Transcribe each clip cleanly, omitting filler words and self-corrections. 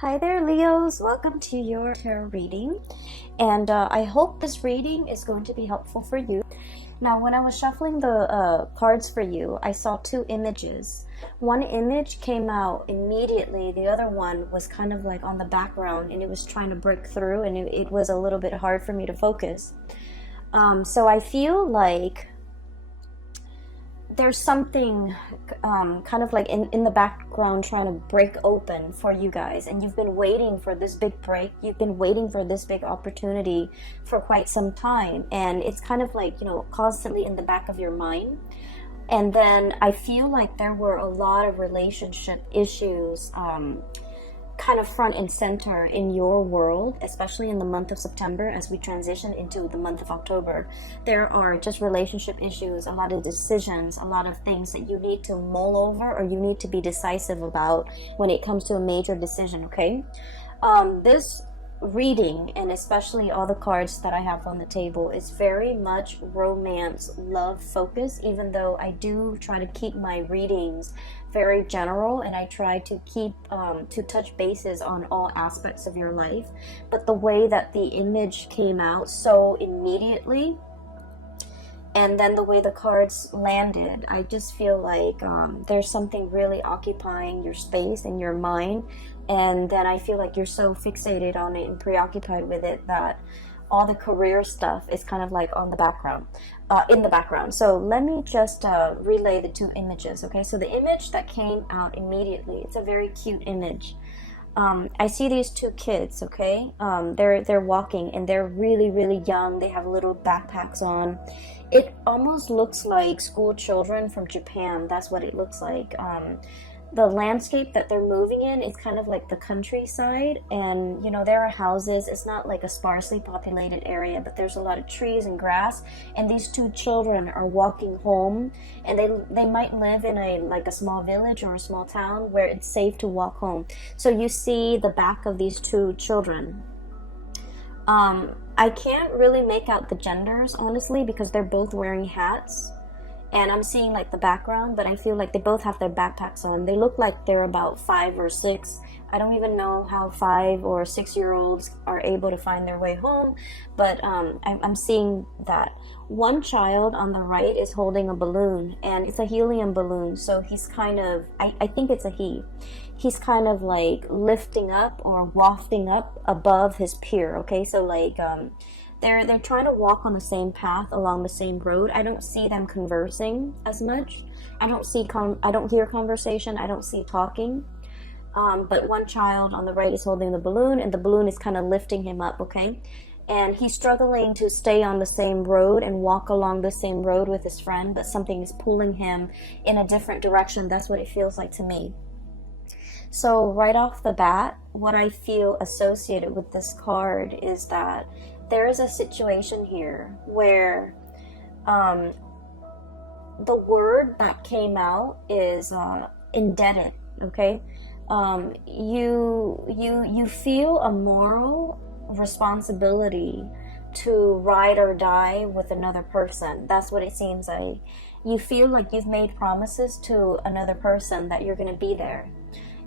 Hi there, Leos. Welcome to your tarot reading. And I hope this reading is going to be helpful for you. Now, when I was shuffling the cards for you, I saw two images. One image came out immediately. The other one was kind of like on the background, and it was trying to break through, and it was a little bit hard for me to focus. So I feel like there's something kind of like in the background trying to break open for you guys, and you've been waiting for this big break. You've been waiting for this big opportunity for quite some time, and it's kind of like, constantly in the back of your mind. And then I feel like there were a lot of relationship issues kind of front and center in your world, especially in the month of September as we transition into the month of October. There are just relationship issues, a lot of decisions, a lot of things that you need to mull over or you need to be decisive about when it comes to a major decision, okay? This reading, and especially all the cards that I have on the table, is very much romance, love focused, even though I do try to keep my readings very general, and I try to keep to touch bases on all aspects of your life. But the way that the image came out so immediately, and then the way the cards landed, I just feel like there's something really occupying your space and your mind, and then I feel like you're so fixated on it and preoccupied with it that all the career stuff is kind of like on the background, in the background. So let me just relay the two images, okay? So the image that came out immediately, it's a very cute image. I see these two kids, okay? They're walking, and they're really, really young. They have little backpacks on. It almost looks like school children from Japan. That's what it looks like. The landscape that they're moving in is kind of like the countryside, and there are houses. It's not like a sparsely populated area, but there's a lot of trees and grass, and these two children are walking home, and they might live in a small village or a small town where it's safe to walk home. So you see the back of these two children. I can't really make out the genders, honestly, because they're both wearing hats. And I'm seeing like the background, but I feel like they both have their backpacks on. They look like they're about 5 or 6. I don't even know how 5 or 6-year-olds are able to find their way home, but I'm seeing that. One child on the right is holding a balloon, and it's a helium balloon, so he's kind of, I think it's a he. He's kind of like lifting up or wafting up above his peer, okay? So like, they're trying to walk on the same path along the same road. I don't see them conversing as much. I don't hear conversation. I don't see talking. But one child on the right is holding the balloon, and the balloon is kind of lifting him up, okay? And he's struggling to stay on the same road and walk along the same road with his friend, but something is pulling him in a different direction. That's what it feels like to me. So right off the bat, what I feel associated with this card is that there is a situation here where the word that came out is indebted, okay? You feel a moral responsibility to ride or die with another person. That's what it seems like. You feel like you've made promises to another person that you're going to be there.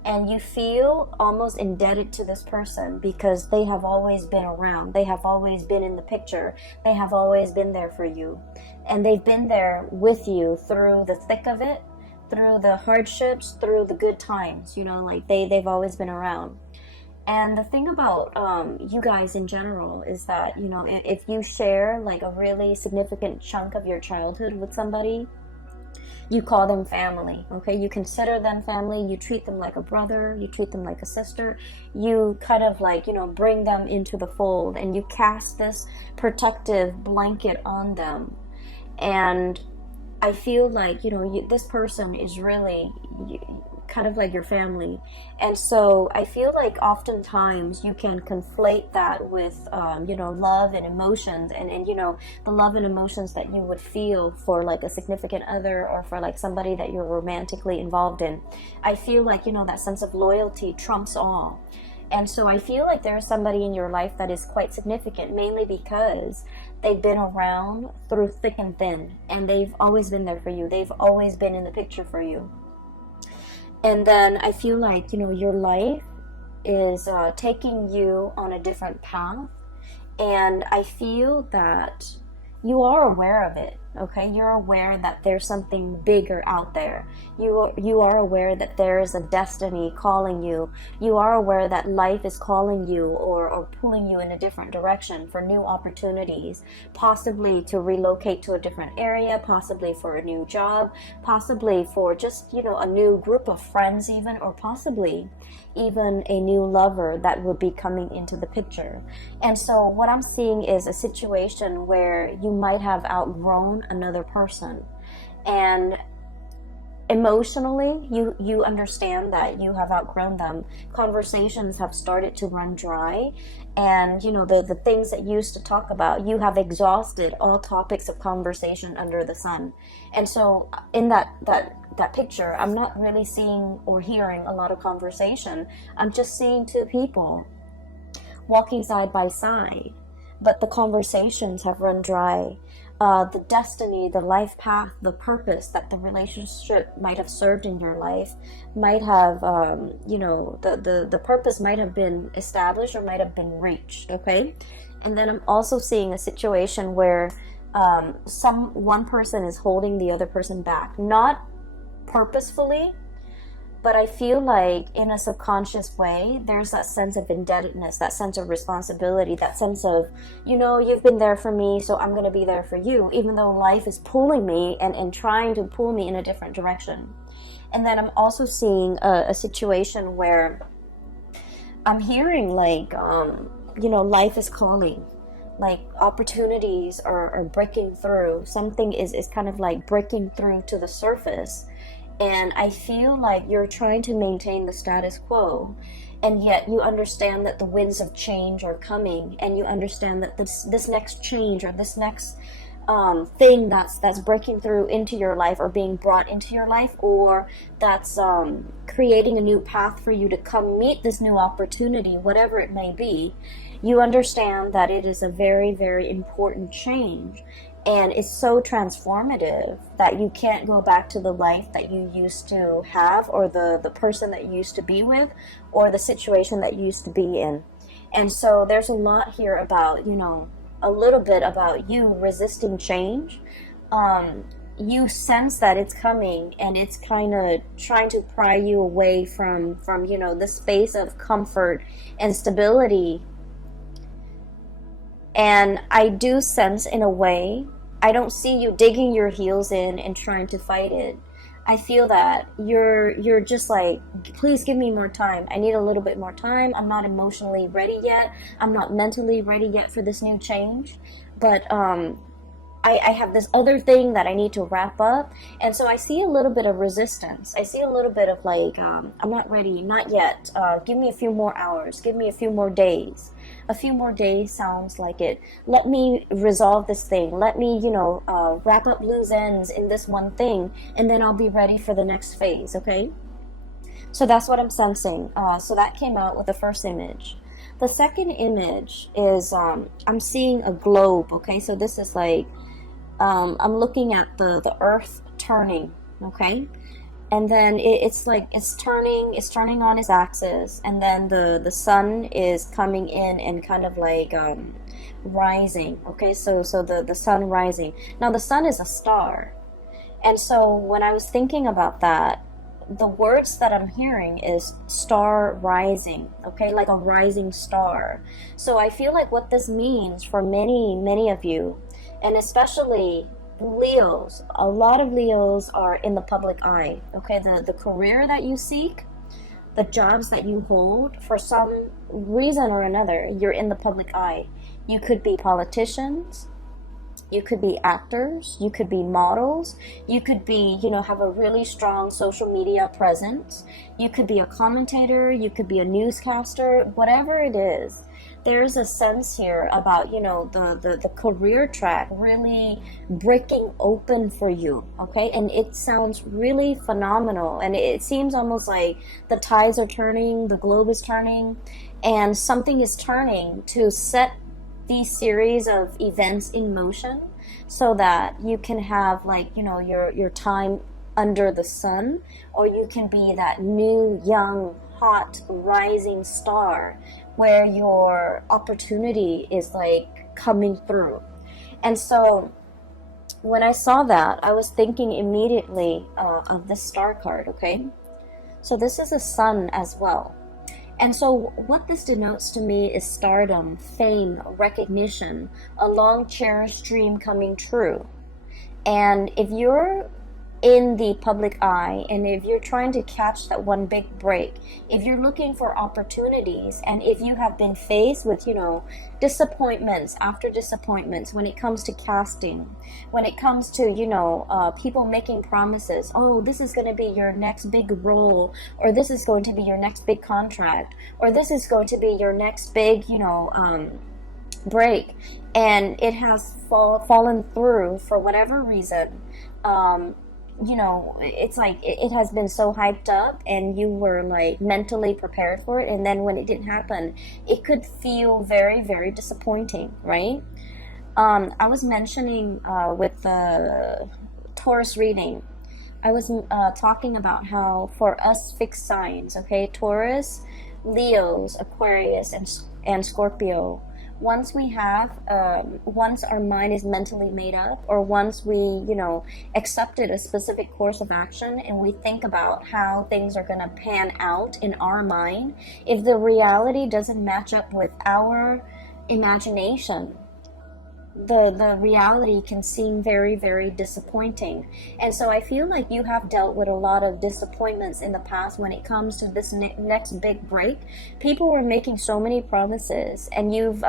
And you feel almost indebted to this person because they have always been around. They have always been in the picture. They have always been there for you. And they've been there with you through the thick of it, through the hardships, through the good times. Like they've always been around. And the thing about you guys in general is that, if you share like a really significant chunk of your childhood with somebody, you call them family, okay? You consider them family. You treat them like a brother. You treat them like a sister. You kind of like, bring them into the fold, and you cast this protective blanket on them. And I feel like, this person is really kind of like your family. And so I feel like oftentimes you can conflate that with, love and emotions, and the love and emotions that you would feel for like a significant other or for like somebody that you're romantically involved in. I feel like, that sense of loyalty trumps all. And so I feel like there's somebody in your life that is quite significant, mainly because they've been around through thick and thin, and they've always been there for you. They've always been in the picture for you. And then I feel like, your life is taking you on a different path, and I feel that you are aware of it. Okay, you're aware that there's something bigger out there. You are aware that there is a destiny calling you. You are aware that life is calling you, or pulling you in a different direction for new opportunities, possibly to relocate to a different area, possibly for a new job, possibly for just, a new group of friends even, or possibly even a new lover that would be coming into the picture. And so what I'm seeing is a situation where you might have outgrown another person, and emotionally you understand that you have outgrown them. Conversations have started to run dry, and the things that you used to talk about, you have exhausted all topics of conversation under the sun. And so in that picture, I'm not really seeing or hearing a lot of conversation. I'm just seeing two people walking side by side, but the conversations have run dry. The destiny, the life path, the purpose that the relationship might have served in your life might have, the purpose might have been established or might have been reached, okay? And then I'm also seeing a situation where one person is holding the other person back, not purposefully, but I feel like in a subconscious way, there's that sense of indebtedness, that sense of responsibility, that sense of, you've been there for me, so I'm going to be there for you, even though life is pulling me and trying to pull me in a different direction. And then I'm also seeing a situation where I'm hearing like, life is calling. Like opportunities are breaking through. Something is kind of like breaking through to the surface. And I feel like you're trying to maintain the status quo, and yet you understand that the winds of change are coming, and you understand that this next change, or this next thing that's breaking through into your life, or being brought into your life, or that's creating a new path for you to come meet this new opportunity, whatever it may be, you understand that it is a very, very important change. And it's so transformative that you can't go back to the life that you used to have, or the person that you used to be with, or the situation that you used to be in. And so there's a lot here about, a little bit about you resisting change. You sense that it's coming, and it's kind of trying to pry you away from this space of comfort and stability. And I do sense, in a way, I don't see you digging your heels in and trying to fight it. I feel that you're just like, please give me more time. I need a little bit more time. I'm not emotionally ready yet. I'm not mentally ready yet for this new change. But I have this other thing that I need to wrap up. And so I see a little bit of resistance. I see a little bit of like, I'm not ready, not yet. Give me a few more hours. Give me a few more days. A few more days sounds like it. Let me resolve this thing. Let me, wrap up loose ends in this one thing, and then I'll be ready for the next phase, okay? So that's what I'm sensing. So that came out with the first image. The second image is, I'm seeing a globe, okay? So this is like, I'm looking at the earth turning, okay? And then it's turning on its axis, and then the sun is coming in and kind of like rising, okay? So the sun rising. Now the sun is a star, and so when I was thinking about that, the words that I'm hearing is star rising, okay? Like a rising star. So I feel like what this means for many of you, and especially Leos, a lot of Leos are in the public eye, okay? The career that you seek, the jobs that you hold, for some reason or another, you're in the public eye. You could be politicians, you could be actors, you could be models, you could be, have a really strong social media presence, you could be a commentator, you could be a newscaster, whatever it is. There's a sense here about, the career track really breaking open for you, okay? And it sounds really phenomenal. And it seems almost like the tides are turning, the globe is turning, and something is turning to set these series of events in motion so that you can have, like, your time under the sun, or you can be that new, young, hot rising star where your opportunity is like coming through. And so when I saw that, I was thinking immediately of this star card, okay? So this is a sun as well. And so what this denotes to me is stardom, fame, recognition, a long cherished dream coming true. And if you're in the public eye, and if you're trying to catch that one big break, if you're looking for opportunities, and if you have been faced with, disappointments after disappointments when it comes to casting, when it comes to, people making promises, oh, this is going to be your next big role, or this is going to be your next big contract, or this is going to be your next big, break, and it has fallen through for whatever reason. It's like it has been so hyped up and you were like mentally prepared for it, and then when it didn't happen, it could feel very, very disappointing, right? I was mentioning with the Taurus reading, I was talking about how for us fixed signs, okay, Taurus, Leos, Aquarius, and Scorpio, once our mind is mentally made up, or once we, accepted a specific course of action and we think about how things are going to pan out in our mind, if the reality doesn't match up with our imagination, the reality can seem very, very disappointing. And so I feel like you have dealt with a lot of disappointments in the past when it comes to this next big break. People were making so many promises, and you've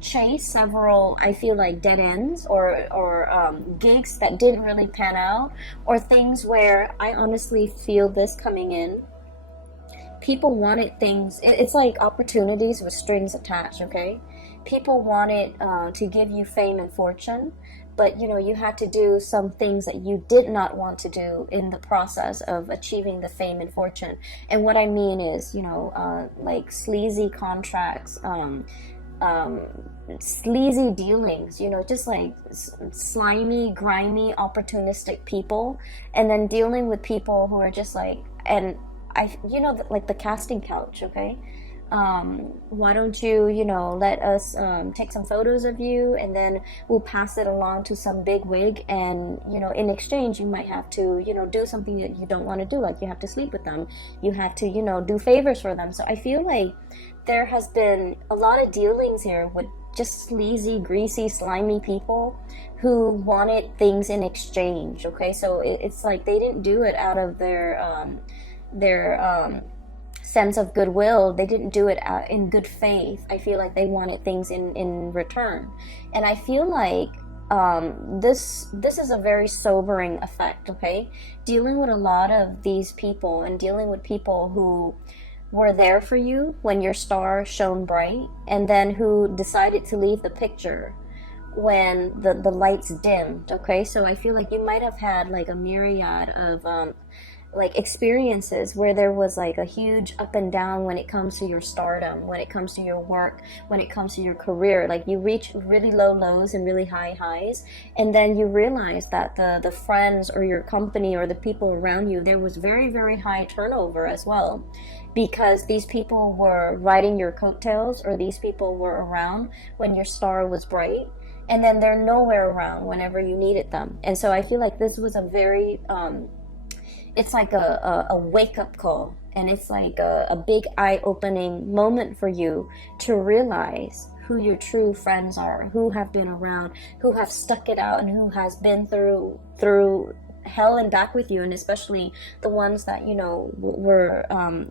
chased several, I feel like, dead ends, or gigs that didn't really pan out, or things where I honestly feel this coming in. People wanted things, it's like opportunities with strings attached, okay? People wanted to give you fame and fortune, but you had to do some things that you did not want to do in the process of achieving the fame and fortune. And what I mean is, like sleazy contracts, sleazy dealings, just like slimy, grimy, opportunistic people, and then dealing with people who are just like, and like the casting couch, okay? Why don't you, let us take some photos of you, and then we'll pass it along to some big wig, and, in exchange, you might have to, do something that you don't want to do, like you have to sleep with them, you have to, do favors for them. So I feel like there has been a lot of dealings here with just sleazy, greasy, slimy people who wanted things in exchange, okay? So it's like they didn't do it out of their sense of goodwill. They didn't do it in good faith. I feel like they wanted things in return. And I feel like this is a very sobering effect, okay? Dealing with a lot of these people, and dealing with people who were there for you when your star shone bright, and then who decided to leave the picture when the lights dimmed, okay? So I feel like you might have had like a myriad of like experiences where there was like a huge up and down when it comes to your stardom, when it comes to your work, when it comes to your career. Like you reach really low lows and really high highs, and then you realize that the friends or your company or the people around you, there was very, very high turnover as well, because these people were riding your coattails, or these people were around when your star was bright, and then they're nowhere around whenever you needed them. And so I feel like this was a very it's like a wake-up call, and it's like a big eye-opening moment for you to realize who your true friends are, who have been around, who have stuck it out, and who has been through hell and back with you, and especially the ones that were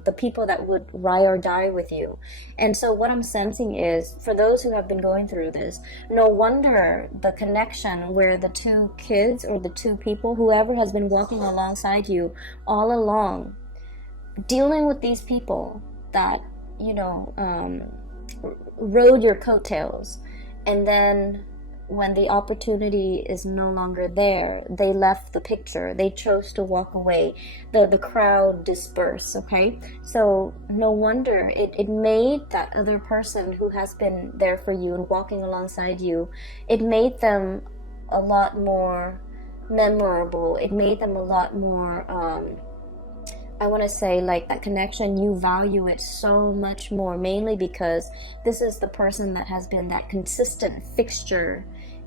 the people that would ride or die with you. And so what I'm sensing is, for those who have been going through this, no wonder the connection where the two kids or the two people, whoever has been walking alongside you all along, dealing with these people that rode your coattails, and then when the opportunity is no longer there, they left the picture. They chose to walk away. The crowd dispersed, okay? So no wonder it made that other person who has been there for you and walking alongside you, it made them a lot more memorable. It made them a lot more I want to say, like, that connection, you value it so much more, mainly because this is the person that has been that consistent fixture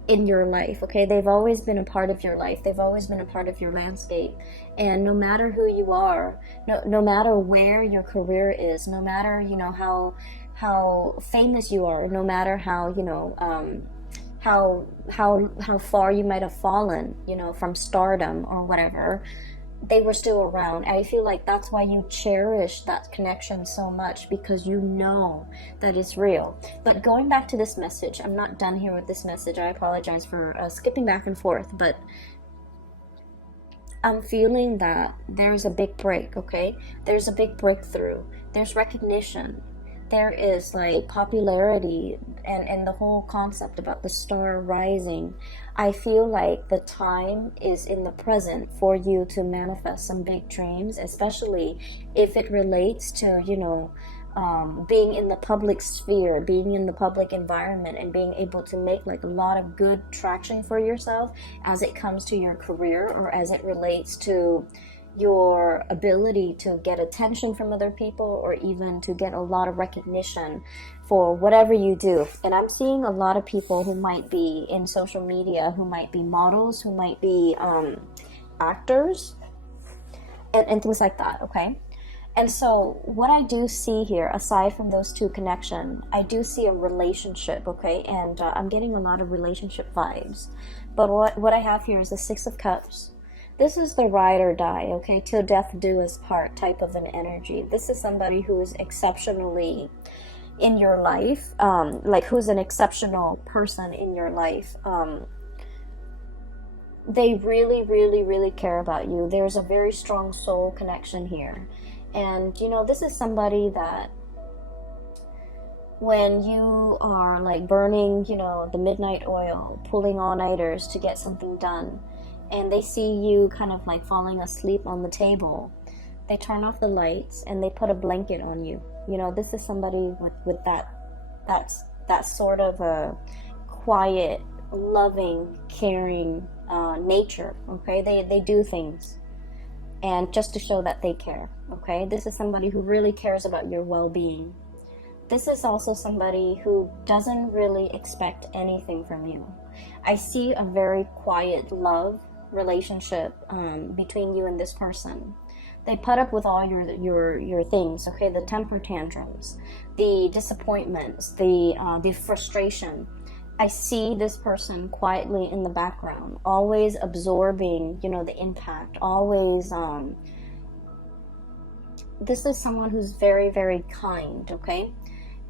in your life. Okay, they've always been a part of your life, they've always been a part of your landscape, and no matter who you are, no matter where your career is, no matter, you know, how famous you are, no matter how, you know, how far you might have fallen, you know, from stardom or whatever, they were still around. I feel like that's why you cherish that connection so much, because you know that it's real. But going back to this message, I'm not done here with this message. I apologize for skipping back and forth, but I'm feeling that there's a big break, okay? There's a big breakthrough. There's recognition. There is like popularity, and the whole concept about the star rising. I feel like the time is in the present for you to manifest some big dreams, especially if it relates to, you know, being in the public sphere, being in the public environment, and being able to make like a lot of good traction for yourself as it comes to your career, or as it relates to your ability to get attention from other people, or even to get a lot of recognition for whatever you do. And I'm seeing a lot of people who might be in social media, who might be models, who might be actors, and things like that, okay? And so what I do see here, aside from those two connections, I do see a relationship, okay? And I'm getting a lot of relationship vibes. But what I have here is the Six of Cups. This is the ride or die, okay? Till death do us part type of an energy. This is somebody who is exceptionally in your life, like who's an exceptional person in your life. They really, really, really care about you. There's a very strong soul connection here. And, you know, this is somebody that when you are like burning, you know, the midnight oil, pulling all-nighters to get something done, and they see you kind of like falling asleep on the table, they turn off the lights and they put a blanket on you. You know, this is somebody with that sort of a quiet, loving, caring nature, okay? They do things, and just to show that they care, okay? This is somebody who really cares about your well-being. This is also somebody who doesn't really expect anything from you. I see a very quiet love relationship between you and this person. They put up with all your things, okay? The temper tantrums, the disappointments, the frustration. I see this person quietly in the background, always absorbing, you know, the impact, always this is someone who's very, very kind, okay?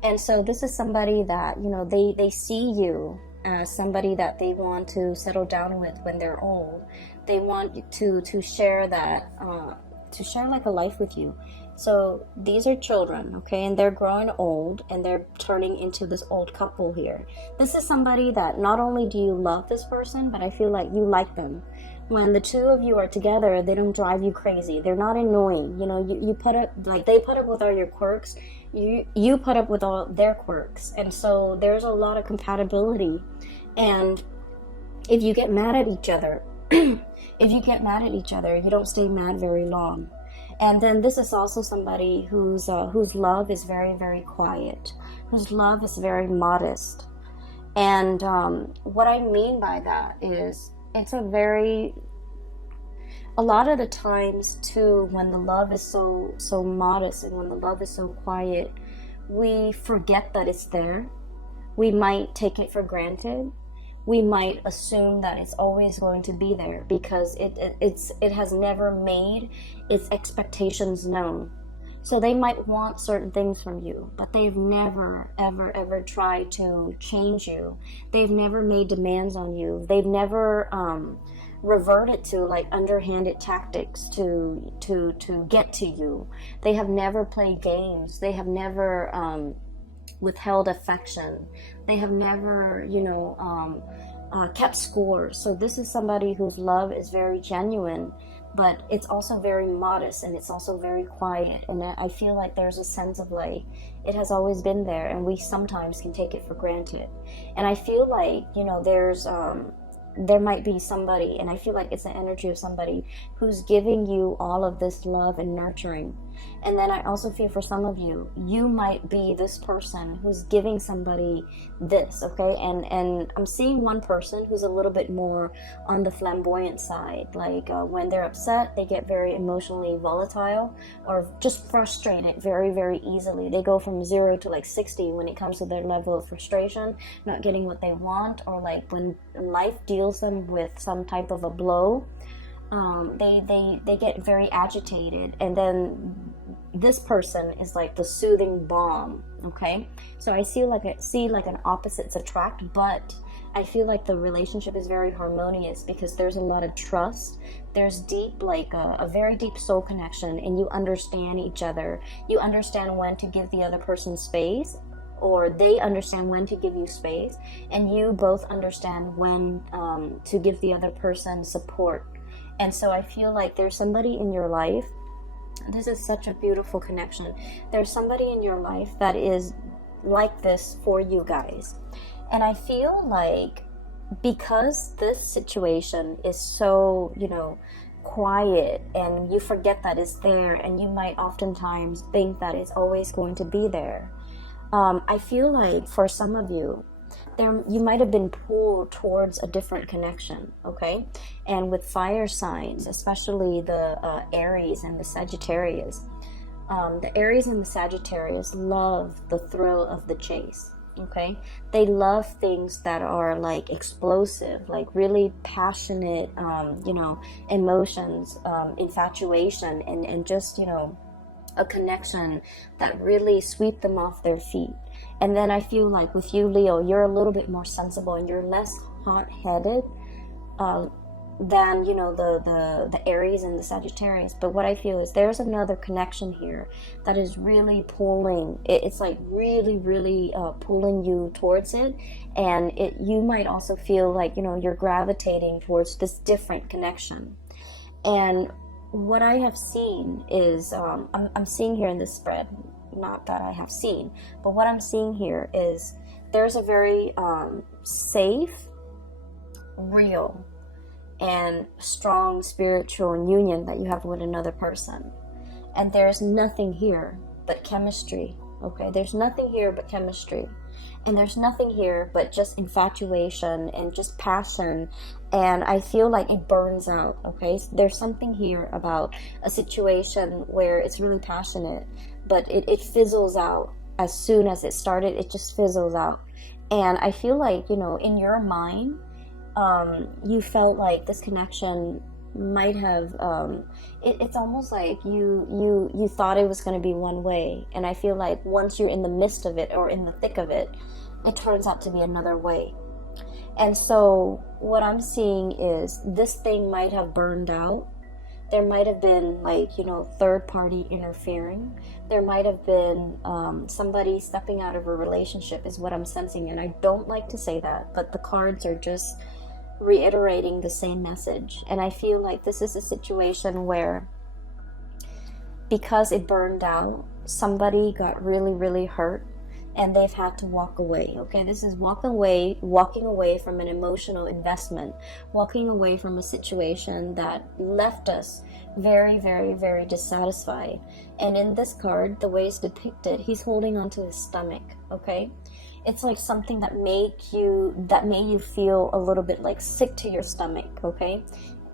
And so this is somebody that, you know, they see you as somebody that they want to settle down with when they're old. They want you to share that, to share like a life with you. So these are children, okay, and they're growing old, and they're turning into this old couple here. This is somebody that not only do you love this person, but I feel like you like them. When the two of you are together, they don't drive you crazy. They're not annoying. You know, you put up, like, they put up with all your quirks. You put up with all their quirks. And so there's a lot of compatibility. And if you get mad at each other, you don't stay mad very long. And then this is also somebody whose love is very, very quiet, whose love is very modest. And what I mean by that is, it's a lot of the times too, when the love is so modest and when the love is so quiet, we forget that it's there. We might take it for granted. We might assume that it's always going to be there because it has never made its expectations known. So they might want certain things from you, but they've never, ever, ever tried to change you. They've never made demands on you. They've never reverted to like underhanded tactics to get to you. They have never played games. They have never withheld affection. They have never, kept score. So this is somebody whose love is very genuine, but it's also very modest, and it's also very quiet. And I feel like there's a sense of like, it has always been there, and we sometimes can take it for granted. And I feel like, there's there might be somebody, and I feel like it's the energy of somebody who's giving you all of this love and nurturing. And then I also feel for some of you, you might be this person who's giving somebody this, okay? And I'm seeing one person who's a little bit more on the flamboyant side. Like when they're upset, they get very emotionally volatile or just frustrated very, very easily. They go from 0 to like 60 when it comes to their level of frustration, not getting what they want, or like when life deals them with some type of a blow. They get very agitated, and then this person is like the soothing balm. Okay, so I see like an opposites attract, but I feel like the relationship is very harmonious because there's a lot of trust. There's deep, like a very deep soul connection, and you understand each other. You understand when to give the other person space, or they understand when to give you space, and you both understand when to give the other person support. And so I feel like there's somebody in your life. This is such a beautiful connection. There's somebody in your life that is like this for you guys. And I feel like because this situation is so, quiet, and you forget that it's there, and you might oftentimes think that it's always going to be there. I feel like for some of you, you might have been pulled towards a different connection, okay? And with fire signs, especially the Aries and the Sagittarius, the Aries and the Sagittarius love the thrill of the chase, okay? They love things that are like explosive, like really passionate, emotions, infatuation, and just, a connection that really sweep them off their feet. And then I feel like with you, Leo, you're a little bit more sensible and you're less hot-headed than, the Aries and the Sagittarius. But what I feel is there's another connection here that is really pulling. It's like really, really pulling you towards it. And you might also feel like, you're gravitating towards this different connection. And what I have seen is, I'm seeing here in this spread, not that I have seen, but what I'm seeing here is there's a very safe, real, and strong spiritual union that you have with another person. And there's nothing here but chemistry, okay? There's nothing here but chemistry. And there's nothing here but just infatuation and just passion. And I feel like it burns out, okay? There's something here about a situation where it's really passionate, but it fizzles out. As soon as it started, it just fizzles out. And I feel like, in your mind, you felt like this connection might have, it's almost like you thought it was going to be one way. And I feel like once you're in the midst of it or in the thick of it, it turns out to be another way. And so what I'm seeing is this thing might have burned out. There might have been third party interfering. There might have been somebody stepping out of a relationship is what I'm sensing. And I don't like to say that, but the cards are just reiterating the same message. And I feel like this is a situation where, because it burned out, somebody got really, really hurt, and they've had to walk away. Okay, this is walking away from an emotional investment, walking away from a situation that left us very, very, very dissatisfied. And in this card, the way it's depicted, he's holding onto his stomach. Okay, it's like something that made you feel a little bit like sick to your stomach. Okay,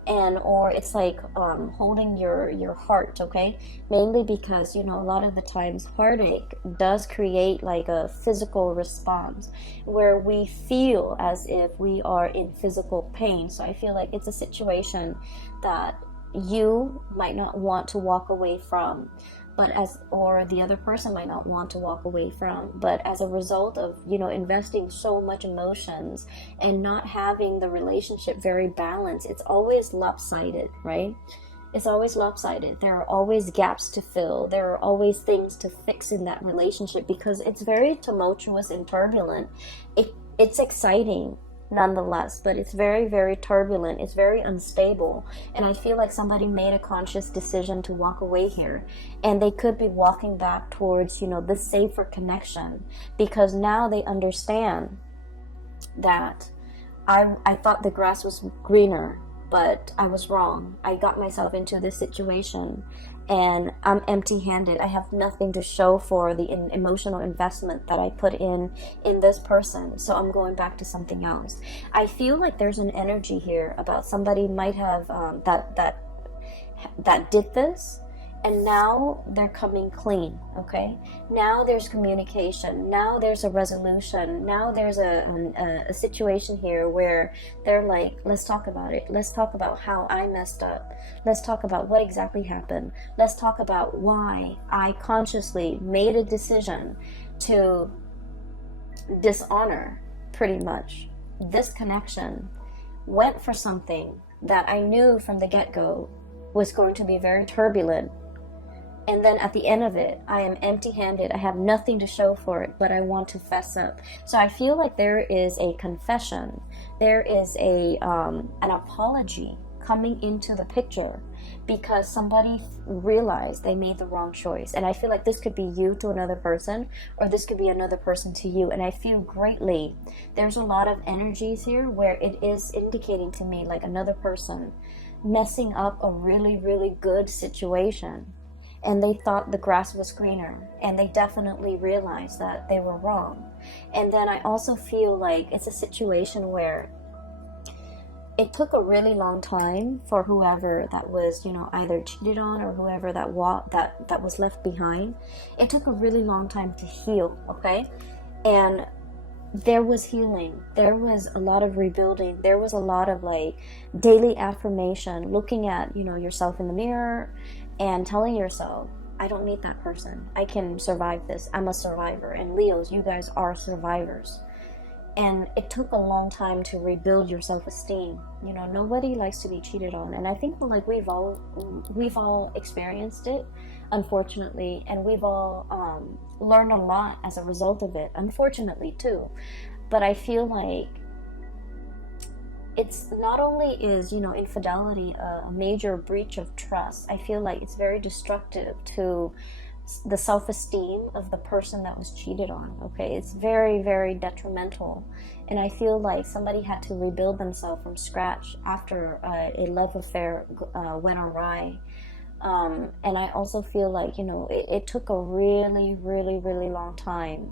or it's like holding your heart, okay? Mainly because, a lot of the times heartache does create like a physical response where we feel as if we are in physical pain. So I feel like it's a situation that you might not want to walk away from, or the other person might not want to walk away from, but as a result of investing so much emotions and not having the relationship very balanced, it's always lopsided, right? It's always lopsided. There are always gaps to fill. There are always things to fix in that relationship because it's very tumultuous and turbulent. It's exciting nonetheless, but it's very, very turbulent. It's very unstable. And I feel like somebody made a conscious decision to walk away here, and they could be walking back towards the safer connection, because now they understand that I thought the grass was greener, but I was wrong. I got myself into this situation and I'm empty-handed. I have nothing to show for the emotional investment that I put in this person. So I'm going back to something else. I feel like there's an energy here about somebody might have that did this, and now they're coming clean. Okay, now there's communication, now there's a resolution, now there's a situation here where they're like, let's talk about it, let's talk about how I messed up, let's talk about what exactly happened, let's talk about why I consciously made a decision to dishonor, pretty much, this connection. Went for something that I knew from the get-go was going to be very turbulent. And then at the end of it, I am empty-handed. I have nothing to show for it, but I want to fess up. So I feel like there is a confession. There is an apology coming into the picture because somebody realized they made the wrong choice. And I feel like this could be you to another person, or this could be another person to you. And I feel greatly, there's a lot of energies here where it is indicating to me like another person messing up a really, really good situation. And they thought the grass was greener, and they definitely realized that they were wrong. And then I also feel like it's a situation where it took a really long time for whoever that was, either cheated on or whoever that was left behind. It took a really long time to heal, okay? And there was healing. There was a lot of rebuilding. There was a lot of like daily affirmation, looking at, yourself in the mirror and telling yourself, I don't need that person. I can survive this. I'm a survivor. And Leos, you guys are survivors. And it took a long time to rebuild your self-esteem. Nobody likes to be cheated on. And I think like we've all experienced it, unfortunately, and we've all learned a lot as a result of it, unfortunately too. But I feel like it's not only is, infidelity a major breach of trust, I feel like it's very destructive to the self-esteem of the person that was cheated on, okay? It's very, very detrimental. And I feel like somebody had to rebuild themselves from scratch after a love affair went awry. And I also feel like, it took a really, really, really long time,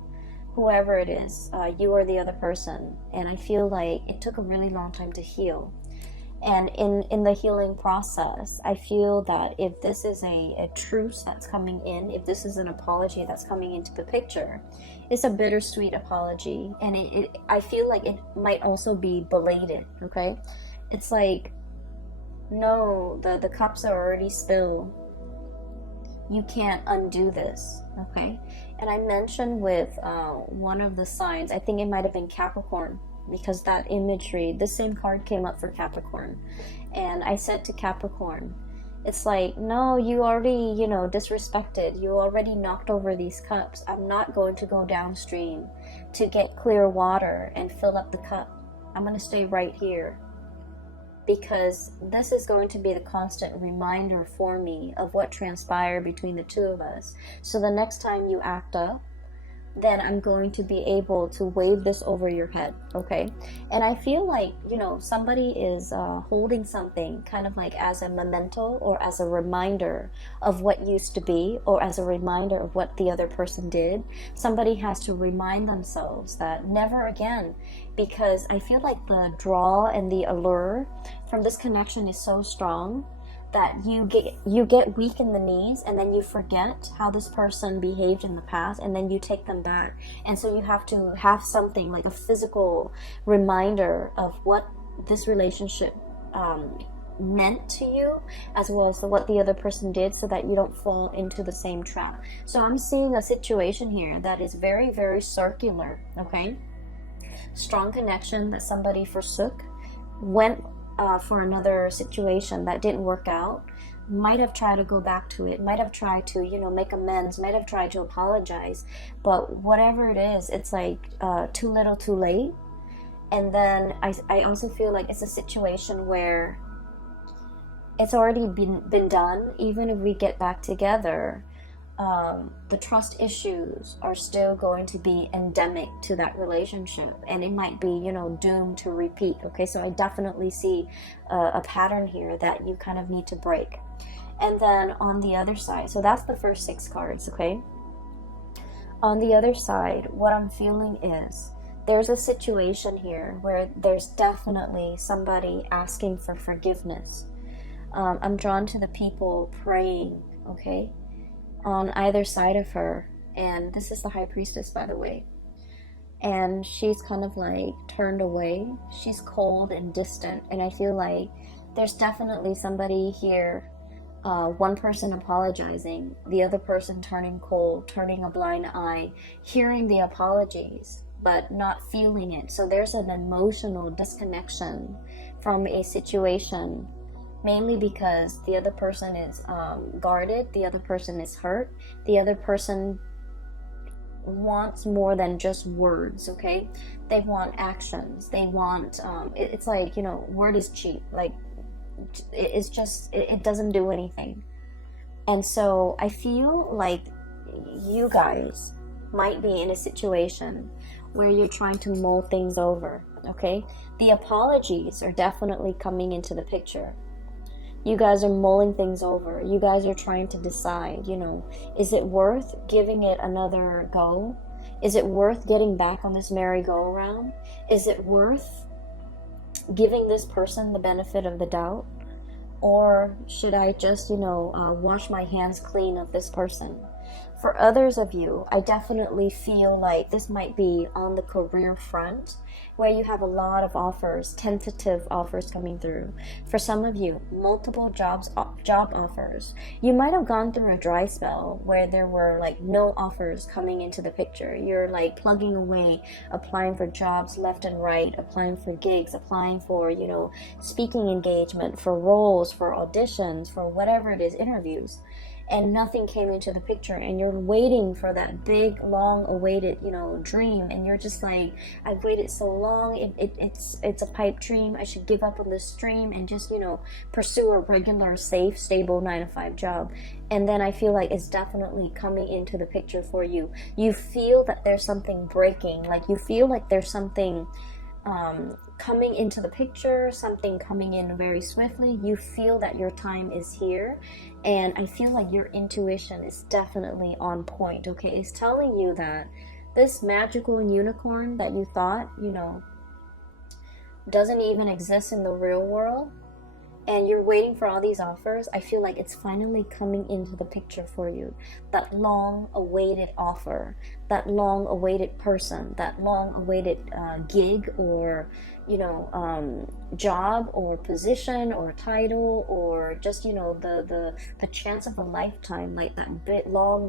whoever it is, you or the other person. And I feel like it took a really long time to heal. And in the healing process, I feel that if this is a truce that's coming in, if this is an apology that's coming into the picture, it's a bittersweet apology. And I feel like it might also be belated, okay? It's like, no, the cups are already spilled. You can't undo this, okay? And I mentioned with one of the signs, I think it might have been Capricorn, because that imagery, the same card came up for Capricorn. And I said to Capricorn, it's like, no, you already, disrespected. You already knocked over these cups. I'm not going to go downstream to get clear water and fill up the cup. I'm going to stay right here, because this is going to be the constant reminder for me of what transpired between the two of us. So the next time you act up, then I'm going to be able to wave this over your head, okay? And I feel like, somebody is holding something kind of like as a memento or as a reminder of what used to be, or as a reminder of what the other person did. Somebody has to remind themselves that never again, because I feel like the draw and the allure from this connection is so strong that you get weak in the knees, and then you forget how this person behaved in the past, and then you take them back. And so you have to have something like a physical reminder of what this relationship meant to you, as well as what the other person did, so that you don't fall into the same trap. So I'm seeing a situation here that is very, very circular, okay? Strong connection that somebody forsook, went for another situation that didn't work out, might have tried to go back to it, might have tried to, make amends, might have tried to apologize, but whatever it is, it's like too little too late. And then I also feel like it's a situation where it's already been done. Even if we get back together, the trust issues are still going to be endemic to that relationship, and it might be, you know, doomed to repeat. Okay, so I definitely see a pattern here that you kind of need to break. And then on the other side, so that's the first 6 cards. Okay, on the other side, what I'm feeling is there's a situation here where there's definitely somebody asking for forgiveness. I'm drawn to the people praying, okay, on either side of her. And this is the High Priestess, by the way. And she's kind of like turned away. She's cold and distant. And I feel like there's definitely somebody here, one person apologizing, the other person turning cold, turning a blind eye, hearing the apologies, but not feeling it. So there's an emotional disconnection from a situation, mainly because the other person is guarded, the other person is hurt, the other person wants more than just words. Okay, they want actions, they want it's like, you know, word is cheap. Like, it's just, it doesn't do anything. And so I feel like you guys might be in a situation where you're trying to mull things over. Okay, the apologies are definitely coming into the picture. You guys are mulling things over. You guys are trying to decide, you know, is it worth giving it another go? Is it worth getting back on this merry-go-round? Is it worth giving this person the benefit of the doubt? Or should I just, you know, wash my hands clean of this person? For others of you, I definitely feel like this might be on the career front, where you have a lot of offers, tentative offers coming through. For some of you, multiple job offers. You might have gone through a dry spell where there were like no offers coming into the picture. You're like plugging away, applying for jobs left and right, applying for gigs, applying for, you know, speaking engagement, for roles, for auditions, for whatever it is, interviews. And nothing came into the picture, and you're waiting for that big, long-awaited, you know, dream, and you're just like, I've waited so long, it's a pipe dream, I should give up on this dream and just, you know, pursue a regular, safe, stable 9-to-5 job. And then I feel like it's definitely coming into the picture for you. You feel that there's something breaking, like you feel like there's something coming into the picture, something coming in very swiftly. You feel that your time is here, and I feel like your intuition is definitely on point. Okay, it's telling you that this magical unicorn that you thought, you know, doesn't even exist in the real world, and you're waiting for all these offers, I feel like it's finally coming into the picture for you. That long-awaited offer, that long-awaited person, that long-awaited gig, or, you know, job or position or title, or just, you know, the chance of a lifetime, like that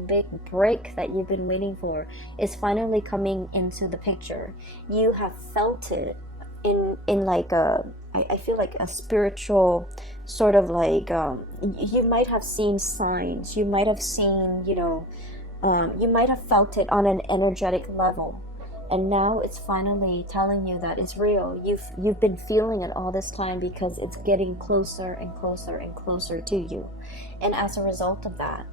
big break that you've been waiting for is finally coming into the picture. You have felt it in like a, I feel like a spiritual sort of like, you might have seen signs, you might have seen, you know, you might have felt it on an energetic level, and now it's finally telling you that it's real. You've been feeling it all this time because it's getting closer and closer and closer to you. And as a result of that,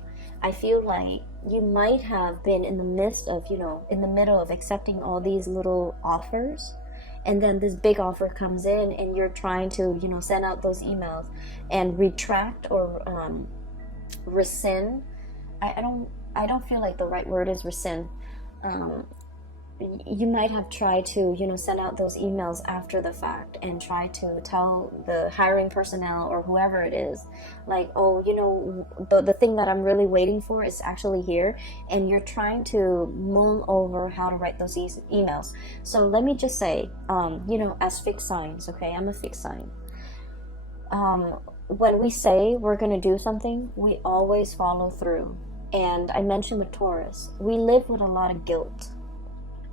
I feel like you might have been in the midst of, you know, in the middle of accepting all these little offers, and then this big offer comes in, and you're trying to, you know, send out those emails and retract or rescind. I don't feel like the right word is rescind. You might have tried to, you know, send out those emails after the fact and try to tell the hiring personnel or whoever it is, like, oh, you know, the thing that I'm really waiting for is actually here, and you're trying to mull over how to write those emails. So let me just say, you know, as fixed signs, okay, I'm a fixed sign. When we say we're going to do something, we always follow through. And I mentioned with Taurus, we live with a lot of guilt.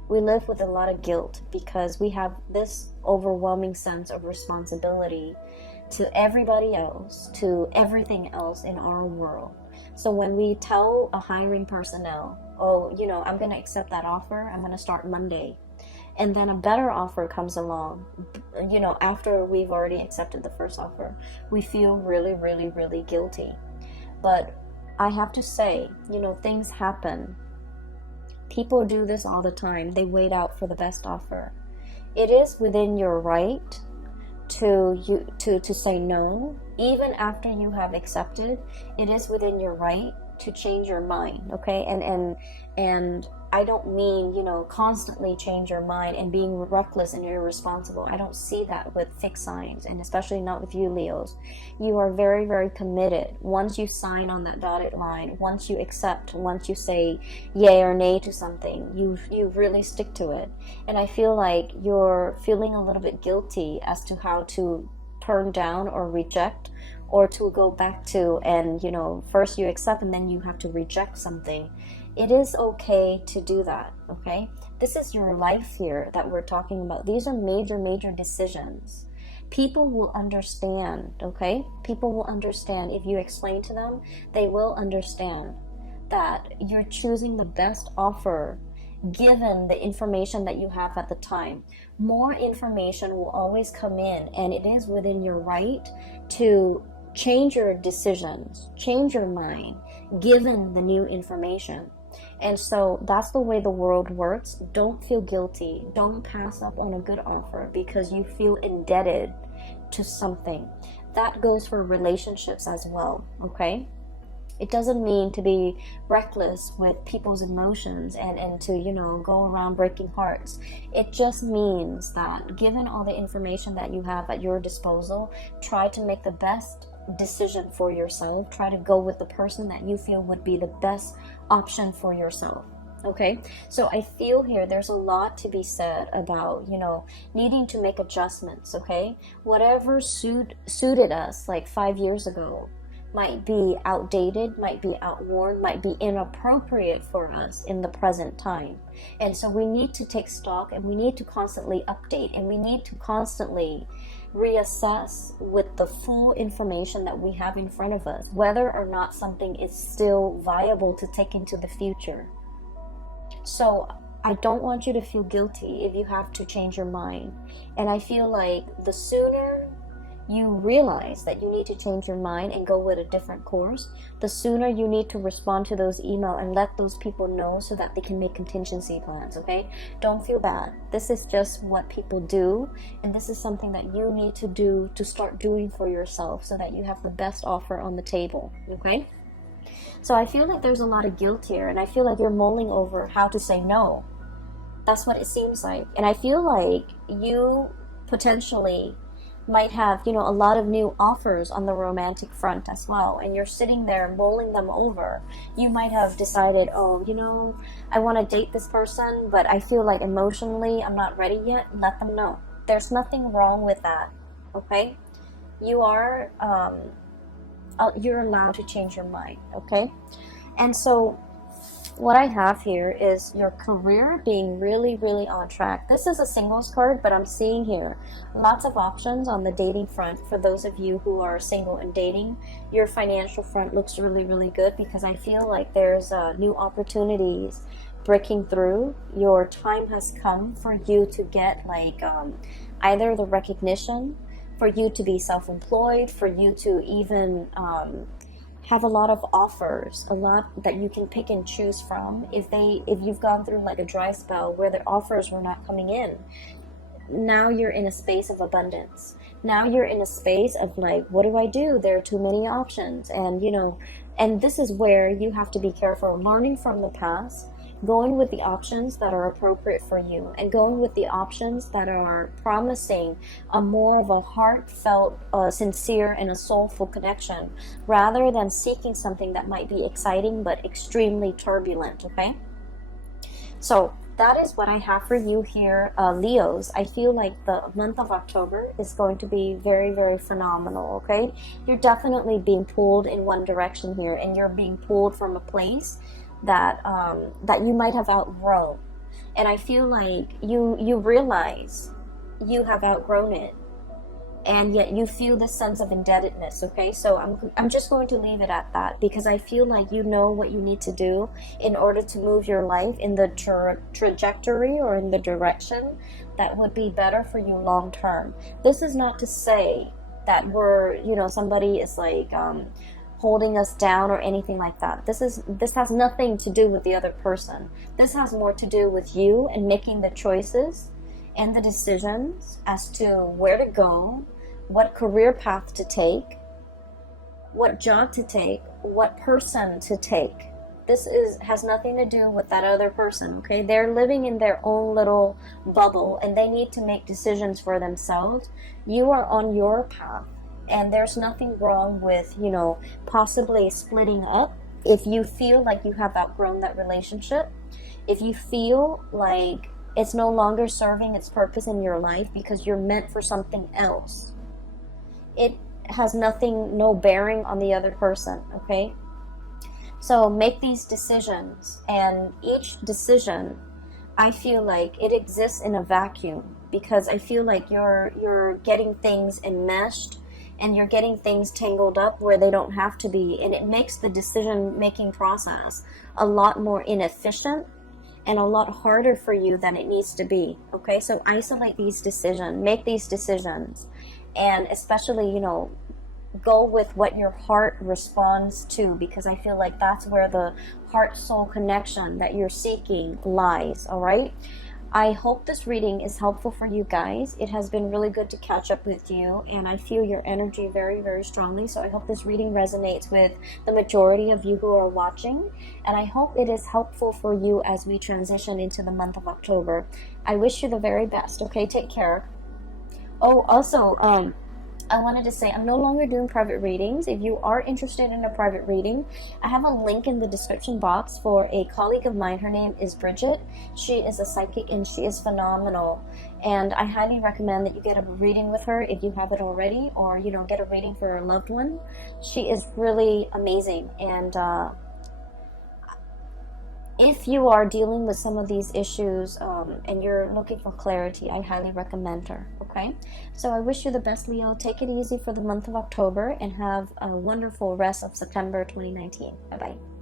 We live with a lot of guilt because we have this overwhelming sense of responsibility to everybody else, to everything else in our world. So when we tell a hiring personnel, oh, you know, I'm going to accept that offer, I'm going to start Monday, and then a better offer comes along, you know, after we've already accepted the first offer, we feel really, really, really guilty. But I have to say, you know, things happen. People do this all the time. They wait out for the best offer. It is within your right to say no, even after you have accepted. It is within your right to change your mind, okay? And I don't mean, you know, constantly change your mind and being reckless and irresponsible. I don't see that with fixed signs, and especially not with you, Leos. You are very, very committed. Once you sign on that dotted line, once you accept, once you say yay or nay to something, you really stick to it. And I feel like you're feeling a little bit guilty as to how to turn down or reject, or to go back to, and, you know, first you accept and then you have to reject something. It is okay to do that, okay? This is your life here that we're talking about. These are major, major decisions. People will understand, okay? People will understand. If you explain to them, they will understand that you're choosing the best offer given the information that you have at the time. More information will always come in, and it is within your right to change your decisions, change your mind, given the new information. And so that's the way the world works. Don't feel guilty. Don't pass up on a good offer because you feel indebted to something. That goes for relationships as well, okay? It doesn't mean to be reckless with people's emotions and to, you know, go around breaking hearts. It just means that given all the information that you have at your disposal, try to make the best decision for yourself. Try to go with the person that you feel would be the best option for yourself. Okay, so I feel here there's a lot to be said about, you know, needing to make adjustments. Okay, whatever suited us like 5 years ago might be outdated, might be outworn, might be inappropriate for us in the present time. And so we need to take stock, and we need to constantly update, and we need to constantly reassess with the full information that we have in front of us, whether or not something is still viable to take into the future. So I don't want you to feel guilty if you have to change your mind. And I feel like the sooner you realize that you need to change your mind and go with a different course, the sooner you need to respond to those emails and let those people know so that they can make contingency plans, okay? Don't feel bad. This is just what people do, and this is something that you need to do, to start doing for yourself so that you have the best offer on the table, okay? So I feel like there's a lot of guilt here, and I feel like you're mulling over how to say no. That's what it seems like. And I feel like you potentially might have, you know, a lot of new offers on the romantic front as well, and you're sitting there mulling them over. You might have decided, oh, you know, I want to date this person, but I feel like emotionally I'm not ready yet. Let them know. There's nothing wrong with that, okay? You're allowed to change your mind, okay? And so what I have here is your career being really, really on track. This is a singles card, but I'm seeing here lots of options on the dating front for those of you who are single and dating. Your financial front looks really, really good because I feel like there's new opportunities breaking through. Your time has come for you to get like either the recognition, for you to be self-employed, for you to even have a lot of offers, a lot that you can pick and choose from. If you've gone through like a dry spell where the offers were not coming in, now you're in a space of abundance. Now you're in a space of like, what do I do? There are too many options. And, you know, and this is where you have to be careful, learning from the past, going with the options that are appropriate for you, and going with the options that are promising a more of a heartfelt, sincere, and a soulful connection, rather than seeking something that might be exciting but extremely turbulent, okay? So that is what I have for you here, Leos. I feel like the month of October is going to be very, very phenomenal, okay? You're definitely being pulled in one direction here, and you're being pulled from a place that you might have outgrown. And I feel like you realize you have outgrown it, and yet you feel this sense of indebtedness, okay? So I'm just going to leave it at that, because I feel like you know what you need to do in order to move your life in the trajectory or in the direction that would be better for you long term. This is not to say that somebody is like holding us down or anything like that. This has nothing to do with the other person. This has more to do with you and making the choices and the decisions as to where to go, what career path to take, what job to take, what person to take. This has nothing to do with that other person, okay? They're living in their own little bubble and they need to make decisions for themselves. You are on your path, and there's nothing wrong with, you know, possibly splitting up if you feel like you have outgrown that relationship. If you feel like it's no longer serving its purpose in your life because you're meant for something else. It has no bearing on the other person, okay? So make these decisions, and each decision, I feel like it exists in a vacuum, because I feel like you're getting things enmeshed and you're getting things tangled up where they don't have to be, and it makes the decision making process a lot more inefficient and a lot harder for you than it needs to be, okay? So isolate these decisions, make these decisions, and especially, you know, go with what your heart responds to, because I feel like that's where the heart-soul connection that you're seeking lies, all right? I hope this reading is helpful for you guys. It has been really good to catch up with you, and I feel your energy very, very strongly. So I hope this reading resonates with the majority of you who are watching, and I hope it is helpful for you as we transition into the month of October. I wish you the very best, okay? Take care. Oh, also, I wanted to say I'm no longer doing private readings. If you are interested in a private reading, I have a link in the description box for a colleague of mine. Her name is Bridget. She is a psychic and she is phenomenal. And I highly recommend that you get a reading with her if you haven't already, or, you know, get a reading for a loved one. She is really amazing. And if you are dealing with some of these issues and you're looking for clarity, I highly recommend her, okay? So I wish you the best, Leo. Take it easy for the month of October and have a wonderful rest of September 2019. Bye-bye.